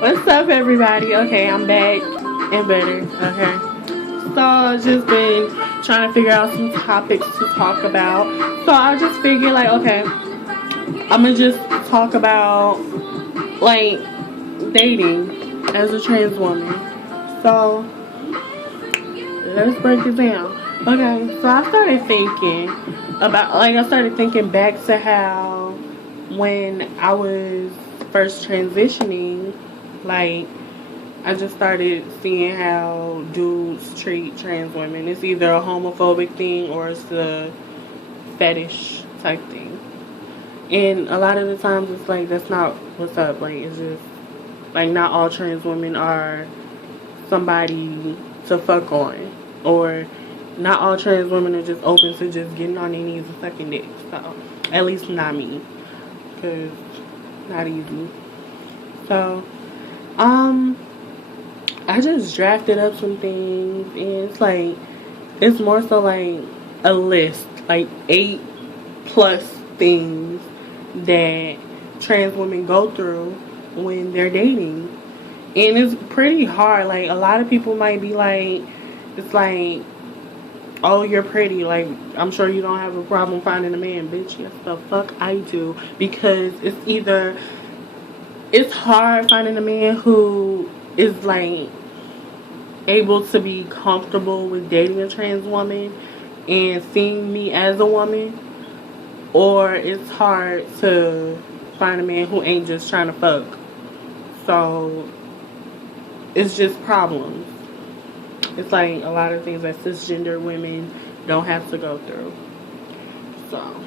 What's up, everybody? Okay, I'm back and better. Okay. So, I've just been trying to figure out some topics to talk about. So, I just figured, like, okay, I'm gonna just talk about, like, dating as a trans woman. So, let's break it down. Okay, so I started thinking I started thinking back to how when I was first transitioning, like, I just started seeing how dudes treat trans women. It's either a homophobic thing or it's a fetish type thing. And a lot of the times it's like, that's not what's up. Like, it's just, like, not all trans women are somebody to fuck on. Or not all trans women are just open to just getting on their knees and sucking dick. So, at least not me. Because, not easy. So, I just drafted up some things, and it's like, it's more so like a list, like 8+ things that trans women go through when they're dating. And it's pretty hard. Like, a lot of people might be like, it's like, oh, you're pretty. Like, I'm sure you don't have a problem finding a man. Bitch, yes, the fuck I do. Because it's hard finding a man who is, like, able to be comfortable with dating a trans woman and seeing me as a woman, or it's hard to find a man who ain't just trying to fuck. So it's just problems. It's like a lot of things that cisgender women don't have to go through. So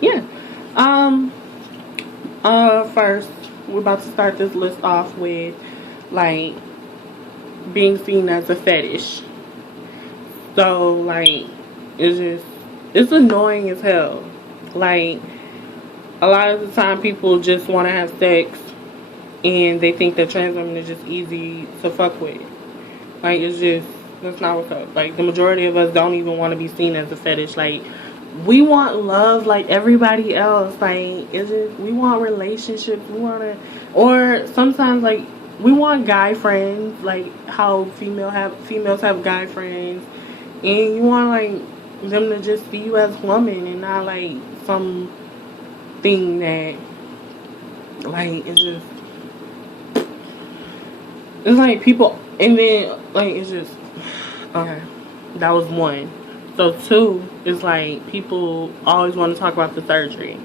yeah. First, we're about to start this list off with, like, being seen as a fetish. So, like, it's annoying as hell. Like, a lot of the time people just want to have sex and they think that trans women are just easy to fuck with. Like, that's not what's up. Like, the majority of us don't even want to be seen as a fetish. Like, we want love like everybody else. Like, we want relationships. Or sometimes, like, we want guy friends, like how females have guy friends, and you want, like, them to just see you as a woman and not like some thing that, like, it's like people, and then, like, it's just okay. That was one. So 2 is like, people always want to talk about the surgery.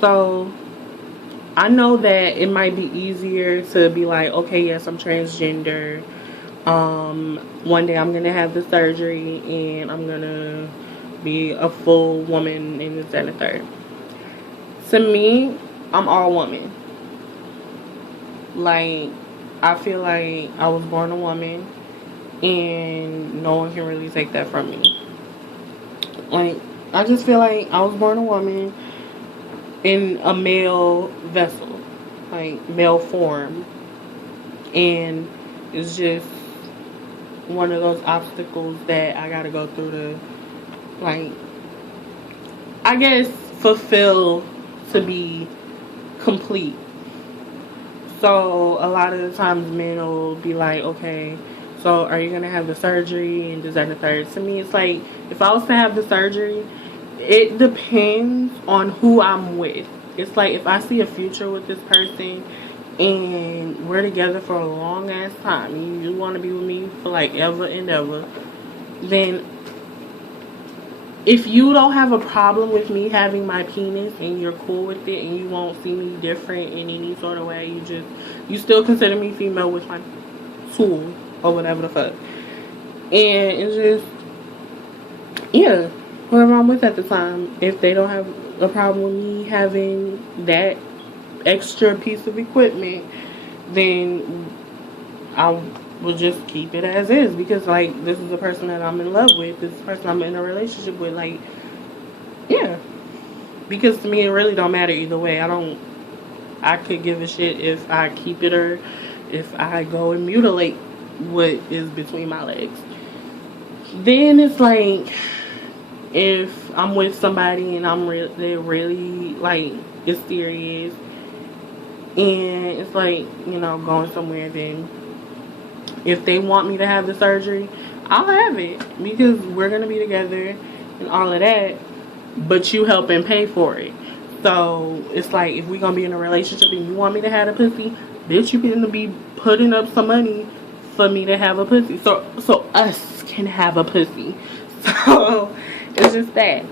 So I know that it might be easier to be like, okay, yes, I'm transgender. One day I'm gonna have the surgery and I'm gonna be a full woman in this and the third. To me, I'm all woman. Like, I feel like I was born a woman and no one can really take that from me. Like, I just feel like I was born a woman in a male vessel, like male form, and it's just one of those obstacles that I gotta go through to, like, I guess, fulfill, to be complete. So a lot of the times men will be like, okay, so are you gonna have the surgery and this, that, and the third? To me, it's like, if I was to have the surgery, it depends on who I'm with. It's like, if I see a future with this person and we're together for a long ass time, and you want to be with me for like ever and ever, then if you don't have a problem with me having my penis and you're cool with it and you won't see me different in any sort of way, you still consider me female with my tool or whatever the fuck. And it's just, yeah, whoever I'm with at the time, if they don't have a problem with me having that extra piece of equipment, then I will just keep it as is, because, like, this is the person that I'm in love with, this is the person I'm in a relationship with. Like, yeah, because to me it really don't matter either way. I could give a shit if I keep it or if I go and mutilate what is between my legs. Then it's like, if I'm with somebody and they're really, like, it's serious, and it's like, you know, going somewhere, then if they want me to have the surgery, I'll have it because we're gonna be together and all of that, but you help and pay for it. So it's like, if we're gonna be in a relationship and you want me to have a pussy, bitch, you gonna be putting up some money for me to have a pussy, so us can have a pussy. So it's just that.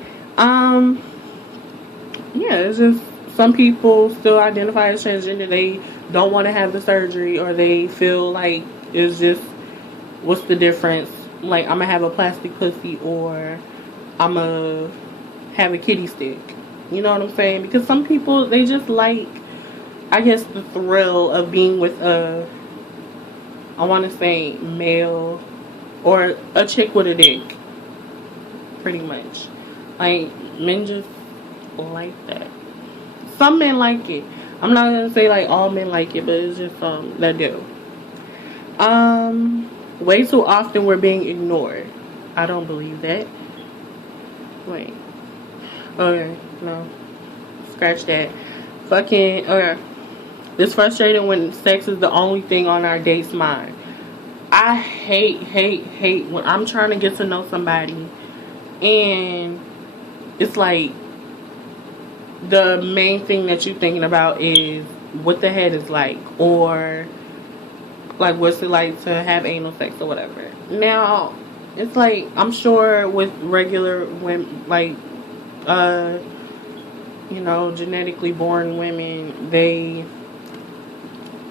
Yeah, it's just some people still identify as transgender. They don't want to have the surgery, or they feel like it's just, what's the difference? Like, I'm gonna have a plastic pussy, or I'm gonna have a kitty stick. You know what I'm saying? Because some people, they just like, I guess, the thrill of being with a, I want to say, male, or a chick with a dick. Pretty much. Like, men just like that. Some men like it. I'm not gonna say like all men like it, but it's just some that do. Way too often we're being ignored. I don't believe that. Wait. Okay, no. Scratch that. Fucking, okay. It's frustrating when sex is the only thing on our date's mind. I hate when I'm trying to get to know somebody and it's like the main thing that you're thinking about is what the head is like, or like what's it like to have anal sex or whatever. Now, it's like, I'm sure with regular women, like, you know, genetically born women, they,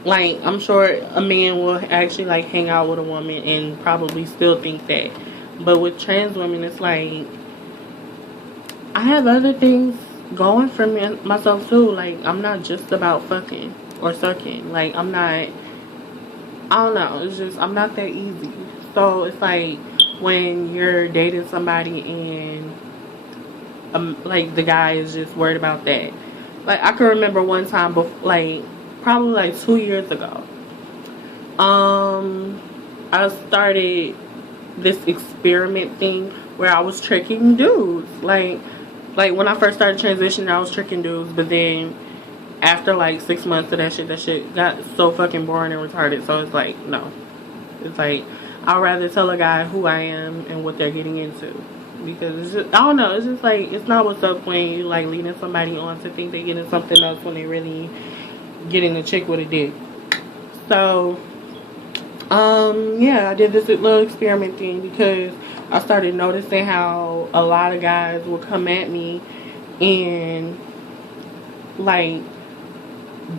like, I'm sure a man will actually, like, hang out with a woman and probably still think that. But with trans women, it's like, I have other things going for me, myself too. Like, I'm not just about fucking or sucking. Like, I'm not, I don't know. It's just, I'm not that easy. So, it's like, when you're dating somebody and, like, the guy is just worried about that. Like, I can remember one time, like, probably like 2 years ago, I started this experiment thing where I was tricking dudes. Like when I first started transitioning, I was tricking dudes, but then after like 6 months of that shit got so fucking boring and retarded. So it's like, no. It's like, I'd rather tell a guy who I am and what they're getting into. Because it's just, I don't know, it's just like, it's not what's up when you like leading somebody on to think they're getting something else when they really getting a chick with a dick. So, yeah, I did this little experiment thing because I started noticing how a lot of guys will come at me and, like,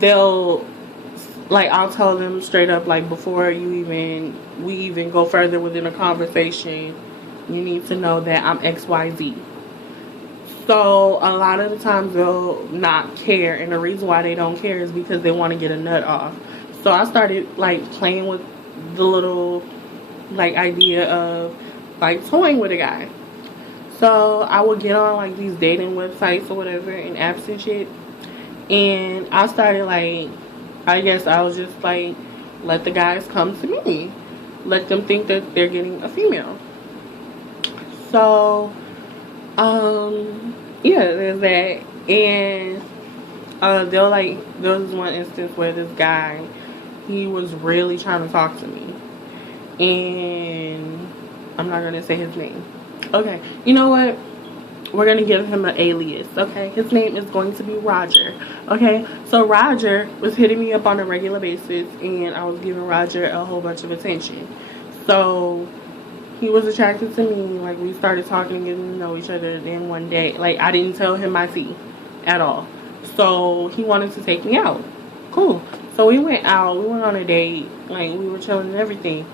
I'll tell them straight up, like, before we even go further within a conversation, you need to know that I'm XYZ. So, a lot of the times they'll not care, and the reason why they don't care is because they want to get a nut off. So, I started, like, playing with the little, like, idea of, like, toying with a guy. So, I would get on, like, these dating websites or whatever and apps and shit, and I started, like, I guess I was just, like, let the guys come to me. Let them think that they're getting a female. So, yeah, there's that. And there was one instance where this guy, he was really trying to talk to me, and I'm not gonna say his name. Okay, you know what, we're gonna give him an alias. Okay, his name is going to be Roger. Okay, so Roger was hitting me up on a regular basis, and I was giving Roger a whole bunch of attention. So he was attracted to me. Like, we started talking and getting to know each other. Then one day, like, I didn't tell him my tea at all. So he wanted to take me out. Cool. So we went out. We went on a date. Like, we were chilling and everything.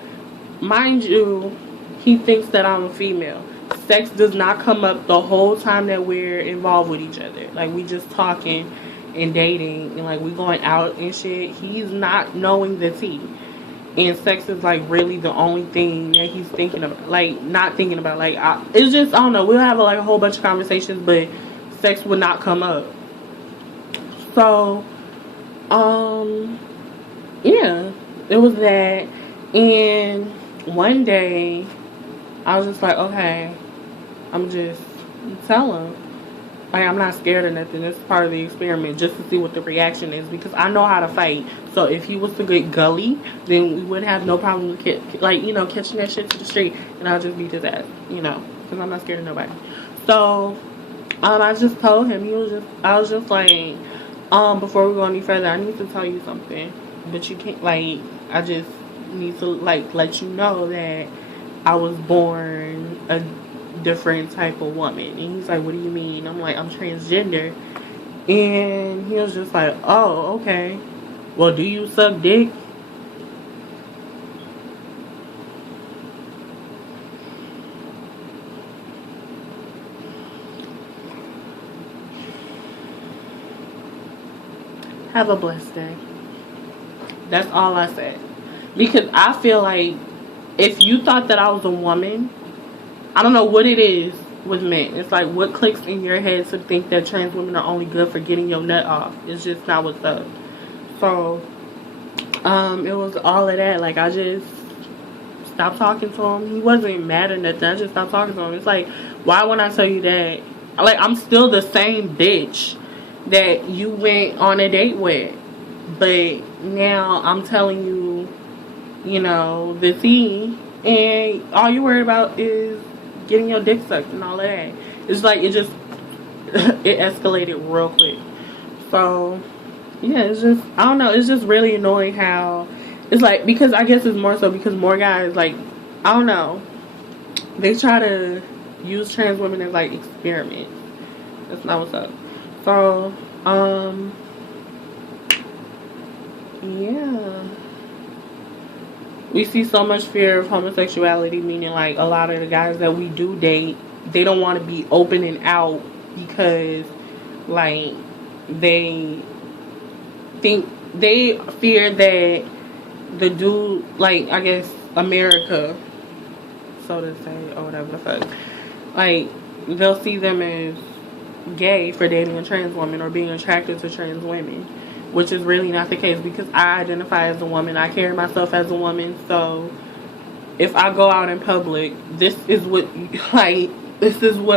Mind you, he thinks that I'm a female. Sex does not come up the whole time that we're involved with each other. Like, we just talking and dating, and like, we going out and shit. He's not knowing the tea. And sex is, like, really the only thing that he's thinking about. Like, not thinking about. Like, it's just, I don't know. We'll have, like, a whole bunch of conversations, but sex would not come up. So, yeah. It was that. And one day, I was just like, okay, I'm just tell him. Like, I'm not scared of nothing. It's part of the experiment just to see what the reaction is, because I know how to fight. So if he was to get gully, then we wouldn't have no problem with catching that shit to the street, and I'll just beat his ass, because I'm not scared of nobody. So I just told him, I was just like, before we go any further, I need to tell you something, but you can't, like, I just need to, like, let you know that I was born a different type of woman. And he's like, what do you mean? I'm like, I'm transgender. And he was just like, oh, okay. Well, do you suck dick? Have a blessed day. That's all I said. Because I feel like if you thought that I was a woman, I don't know what it is with men. It's like, what clicks in your head to think that trans women are only good for getting your nut off? It's just not what's up. So, it was all of that. Like, I just stopped talking to him. He wasn't mad or nothing. I just stopped talking to him. It's like, why would I tell you that? Like, I'm still the same bitch that you went on a date with. But now I'm telling you, the tea. And all you worried about is getting your dick sucked and all of that. It's like, it escalated real quick. So, yeah, it's just, I don't know, it's just really annoying how, it's like, because I guess it's more so because more guys, like, I don't know, they try to use trans women as, like, experiments. That's not what's up. So, yeah. We see so much fear of homosexuality, meaning, like, a lot of the guys that we do date, they don't want to be open and out because, like, they fear that the dude, like, I guess, America, so to say, or whatever the fuck, like, they'll see them as gay for dating a trans woman or being attracted to trans women, which is really not the case, because I identify as a woman. I carry myself as a woman. So if I go out in public, this is what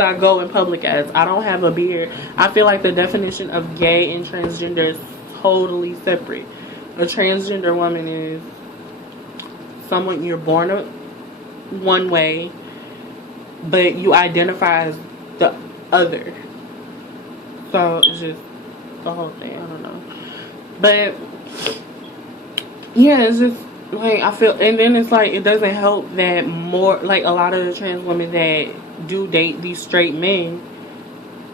I go in public as. I don't have a beard. I feel like the definition of gay and transgender is totally separate. A transgender woman is someone you're born one way, but you identify as the other. So it's just the whole thing. I don't know. But yeah, it's just like, I feel, and then it's like, it doesn't help that more, like, a lot of the trans women that do date these straight men,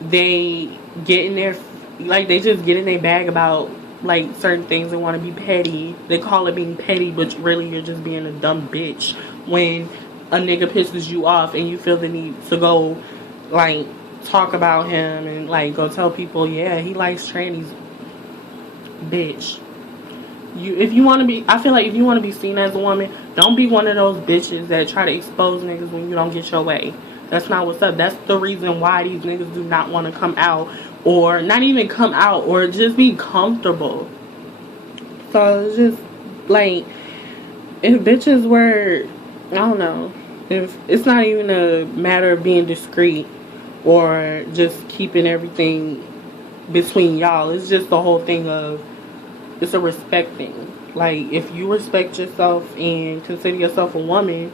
they get in their, like, they just get in their bag about, like, certain things and want to be petty. They call it being petty, but really you're just being a dumb bitch when a nigga pisses you off and you feel the need to go, like, talk about him and, like, go tell people, yeah, he likes trannies. Bitch, if you want to be, I feel like if you want to be seen as a woman, don't be one of those bitches that try to expose niggas when you don't get your way. That's not what's up. That's the reason why these niggas do not want to come out, or not even come out, or just be comfortable. So it's just like, if bitches were, I don't know, if it's not even a matter of being discreet or just keeping everything between y'all, it's just the whole thing of, it's a respect thing. Like, if you respect yourself and consider yourself a woman,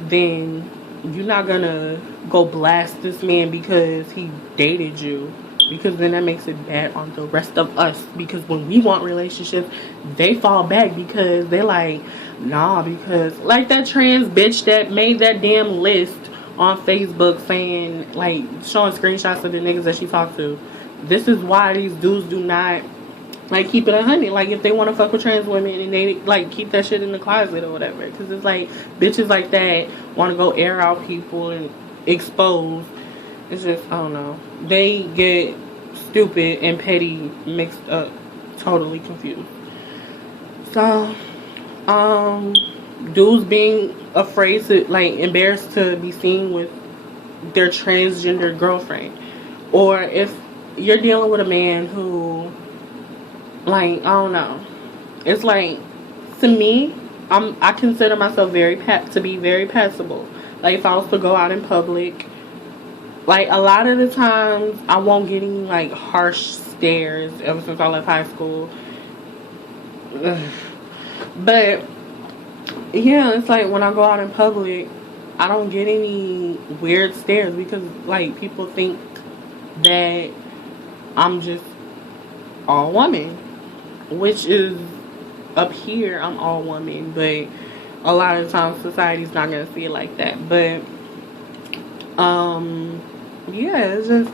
then you're not gonna go blast this man because he dated you, because then that makes it bad on the rest of us, because when we want relationships, they fall back because they like, nah, because, like, that trans bitch that made that damn list on Facebook saying, like, showing screenshots of the niggas that she talked to. This is why these dudes do not, like, keep it 100. Like, if they want to fuck with trans women and they, like, keep that shit in the closet or whatever. Because it's like, bitches like that want to go air out people and expose. It's just, I don't know. They get stupid and petty mixed up. Totally confused. So, dudes being afraid to, like, embarrassed to be seen with their transgender girlfriend. Or if you're dealing with a man who, like, I don't know, it's like, to me, I consider myself to be very passable. Like, if I was to go out in public like, a lot of the times I won't get any like harsh stares ever since I left high school. Ugh. But yeah, it's like when I go out in public, I don't get any weird stares because like people think that I'm just all woman, which is up here I'm all woman, but a lot of times society's not gonna see it like that. But yeah, it's just,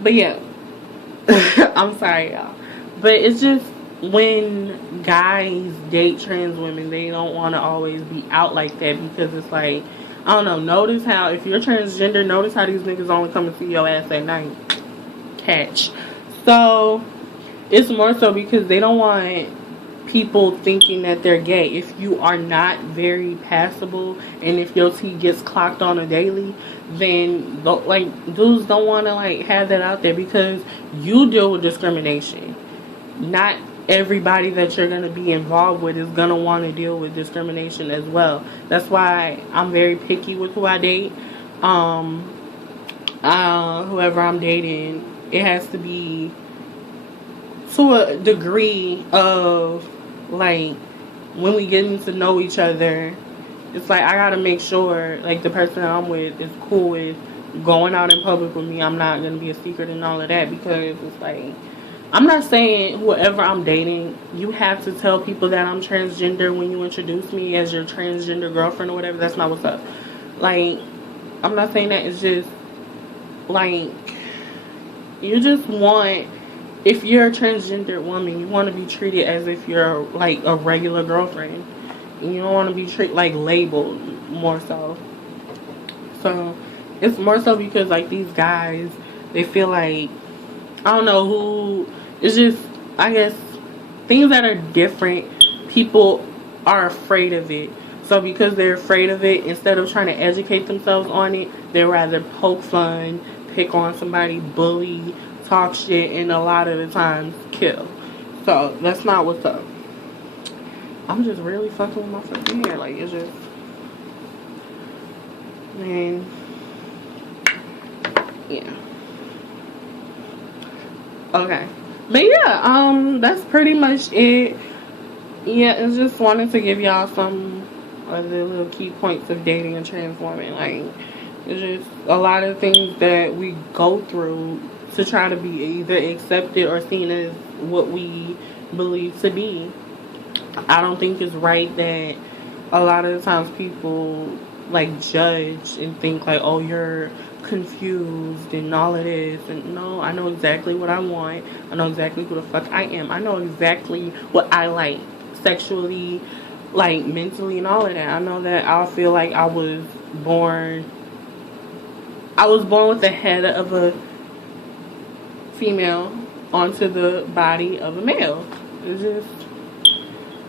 but yeah, I'm sorry, y'all, but it's just when guys date trans women, they don't want to always be out like that because it's like, I don't know. Notice how if you're transgender, notice how these niggas only come and see your ass at night. Catch. So it's more so because they don't want people thinking that they're gay. If you are not very passable and if your T gets clocked on a daily, then like dudes don't want to like have that out there because you deal with discrimination. Not everybody that you're going to be involved with is going to want to deal with discrimination as well. That's why I'm very picky with who I date. Whoever I'm dating, it has to be to a degree of like when we getting to know each other, it's like I gotta make sure like the person that I'm with is cool with going out in public with me. I'm not gonna be a secret and all of that because it's like, I'm not saying whoever I'm dating, you have to tell people that I'm transgender when you introduce me as your transgender girlfriend or whatever. That's not what's up. Like, I'm not saying that. It's just like, you just want, if you're a transgender woman, you want to be treated as if you're like a regular girlfriend. You don't want to be treated like labeled more so. So it's more so because like these guys, they feel like, I don't know who, it's just, I guess things that are different, people are afraid of it. So because they're afraid of it, instead of trying to educate themselves on it, they rather poke fun, pick on somebody, bully, talk shit, and a lot of the times kill. So that's not what's up. I'm just really fucking with my fucking hair. Like, it's just, man, yeah. Okay. But yeah, that's pretty much it. Yeah, it's just wanted to give y'all some of the little key points of dating a trans woman. Like, it's just a lot of things that we go through to try to be either accepted or seen as what we believe to be. I don't think it's right that a lot of the times people like judge and think like, oh, you're confused and all of this. And no, I know exactly what I want. I know exactly who the fuck I am. I know exactly what I like sexually, like mentally and all of that. I know that I feel like I was born with the head of a female onto the body of a male. It's just,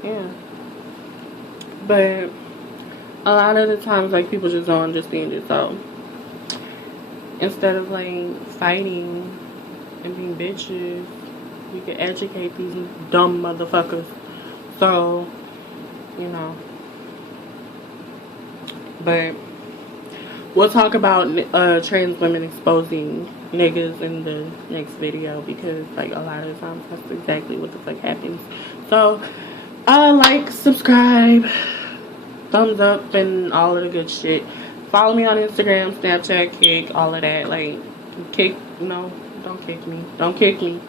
yeah. But a lot of the times, like, people just don't understand it. So instead of like fighting and being bitches, we can educate these dumb motherfuckers. So, you know. But we'll talk about trans women exposing niggas in the next video because, like, a lot of the times that's exactly what the fuck happens. So, like, subscribe, thumbs up, and all of the good shit. Follow me on Instagram, Snapchat, Kick, all of that. Like, kick, no, don't kick me. Don't kick me.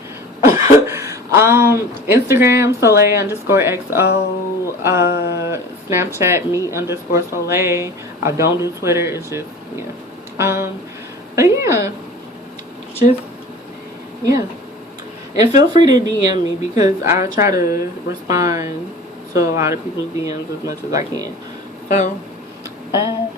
Instagram, Soleil_XO. Snapchat, me_Soleil. I don't do Twitter. It's just, yeah. But yeah. Just, yeah. And feel free to DM me because I try to respond to a lot of people's DMs as much as I can. So,